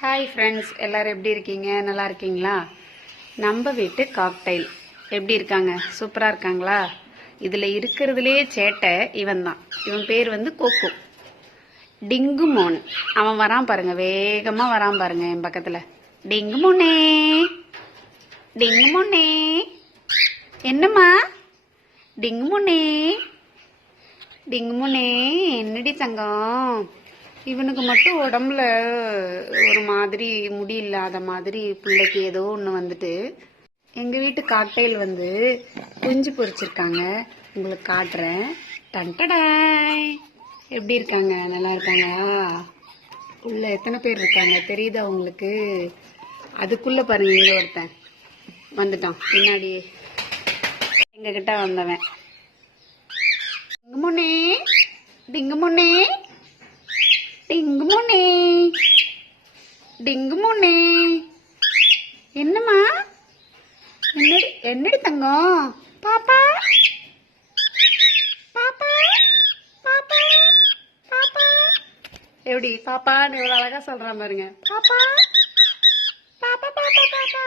Hi friends, எல்லாரும் எப்படி இருக்கீங்க? நல்லா இருக்கீங்களா? நம்ம வீட்டு காக்டைல் எப்படி இருக்காங்க? சூப்பராக இருக்காங்களா? இதில் இருக்கிறதுலே சேட்டை இவன் தான். இவன் பேர் வந்து கோகோ டிங்கு மோன். அவன் வரான் பாருங்க, வேகமாக வரான் பாருங்க என் பக்கத்தில். டிங்கு மோனே, டிங்கு மோனே, என்னம்மா டிங்கு மோனே, டிங்கு மோனே, என்னடி தங்கம்? இவனுக்கு மட்டும் உடம்புல ஒரு மாதிரி முடியில்லாத மாதிரி பிள்ளைக்கு ஏதோ ஒன்று வந்துட்டு எங்கள் வீட்டு காக்டைல் வந்து குஞ்சு பொரிச்சிருக்காங்க. உங்களுக்கு காட்டுறேன். டன்டடாய், எப்படி இருக்காங்க? நல்லா இருக்காங்களா? உள்ள எத்தனை பேர் இருக்காங்க தெரியுதா உங்களுக்கு? அதுக்குள்ள பாருங்க, இங்க ஒருத்தன் வந்துட்டான் பின்னாடி எங்ககிட்ட வந்தவன். டிங்கு முன்னே, டிங்கு முன்னே, டிங்கு முன்னே, டிங்கு முன்னே, என்னம்மா? என்னடி தங்கம்? பாப்பா, பாப்பா, பாப்பா, பாப்பா, எப்படி பாப்பான்னு எவ்வளவு அழகா சொல்றான் பாருங்க. பாப்பா, பாப்பா, பாப்பா, பாப்பா.